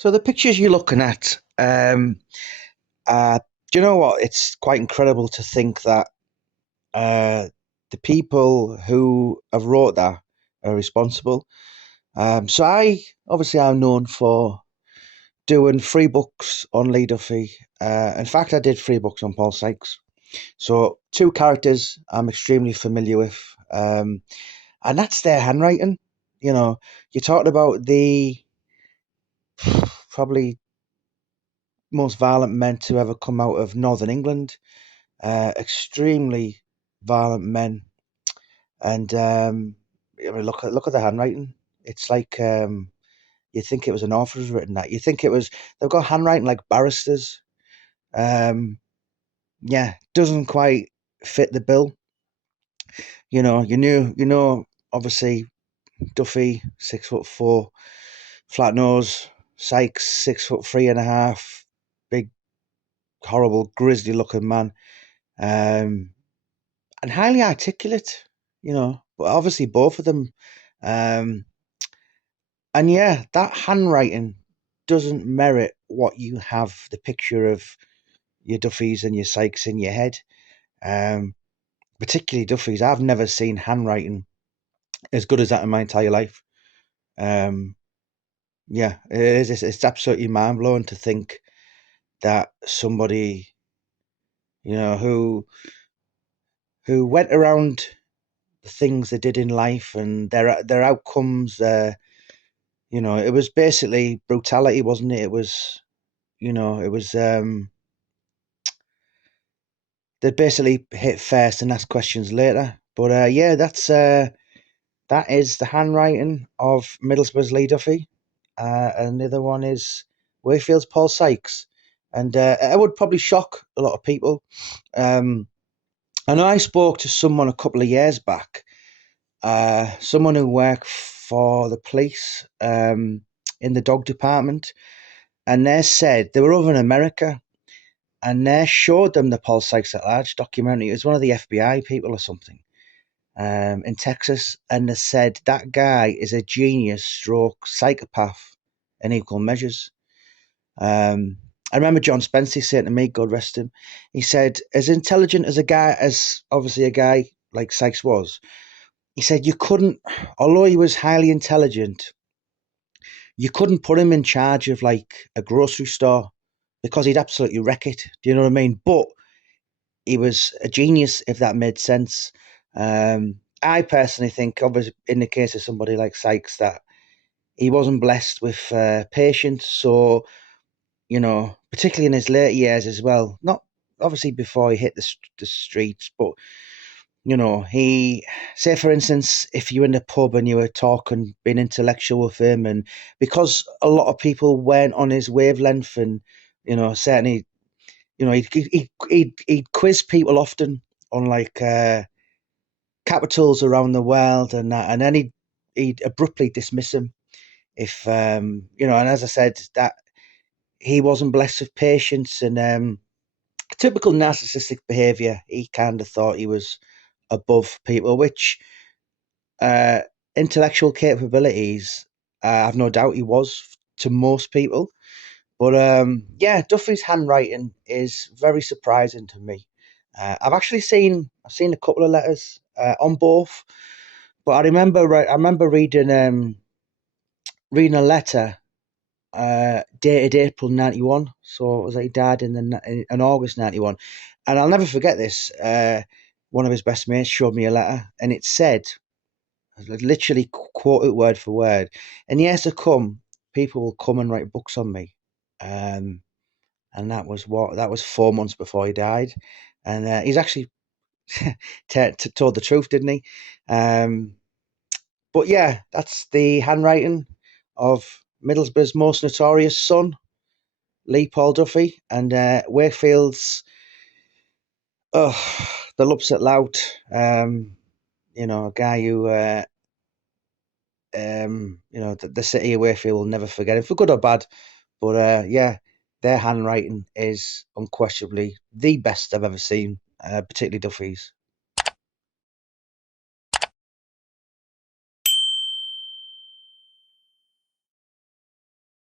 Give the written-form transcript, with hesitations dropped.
So the pictures you're looking at, do you know what? It's quite incredible to think that uh, the people who have wrote that are responsible. So I'm known for doing free books on Lee Duffy. In fact, I did free books on Paul Sykes. So two characters I'm extremely familiar with, and that's their handwriting. You know, you're talking about the probably most violent men to ever come out of Northern England. Extremely violent men, and I mean, look at the handwriting. It's like you think it was an author who's written that. You think it was they've got handwriting like barristers. Um, yeah, doesn't quite fit the bill. You know, obviously Duffy 6'4", flat nose. Sykes 6'3.5", big, horrible, grisly looking man. Um, and highly articulate, but obviously both of them. Um, and yeah, that handwriting doesn't merit what you have the picture of your Duffys and your Sykes in your head. Um, Particularly Duffy's. I've never seen handwriting as good as that in my entire life. Um, yeah, it is. It's absolutely mind blowing to think that somebody, who went around the things they did in life and their outcomes. It was basically brutality, wasn't it? It was, it was they basically hit first and ask questions later. But yeah, that is the handwriting of Middlesbrough's Lee Duffy. And the other one is Wayfield's Paul Sykes. And it would probably shock a lot of people. Um, I know I spoke to someone a couple of years back, someone who worked for the police in the dog department, and they said they were over in America, and they showed them the Paul Sykes at Large documentary. It was one of the FBI people or something in Texas, and they said that guy is a genius stroke psychopath in equal measures. I remember John Spencer saying to me, God rest him, he said, as intelligent as obviously a guy like Sykes was, he said you couldn't, although he was highly intelligent, you couldn't put him in charge of like a grocery store because he'd absolutely wreck it. Do you know what I mean? But he was a genius, if that made sense. I personally think, obviously, in the case of somebody like Sykes, that he wasn't blessed with patience. So, particularly in his later years as well, not obviously before he hit the streets, but he, say for instance, if you were in a pub and you were talking, being intellectual with him, and because a lot of people weren't on his wavelength, and certainly, he'd quiz people often on like capitals around the world and that, and then he'd abruptly dismiss him if and as I said, that he wasn't blessed with patience and typical narcissistic behavior. He kind of thought he was above people, which uh, intellectual capabilities, I've no doubt he was to most people. But yeah, Duffy's handwriting is very surprising to me. I've seen a couple of letters on both, but I remember reading a letter dated April '91. So it was like he died in August '91, and I'll never forget this. One of his best mates showed me a letter, and it said, literally quote it word for word, "In years to come, people will come and write books on me." Um, and that was 4 months before he died, and he's actually told the truth, didn't he? Um, but yeah, that's the handwriting of Middlesbrough's most notorious son, Lee Paul Duffy, and Wakefield's, the Lupset Lout, a guy who, the city of Wakefield will never forget him, for good or bad. But yeah, their handwriting is unquestionably the best I've ever seen, particularly Duffy's.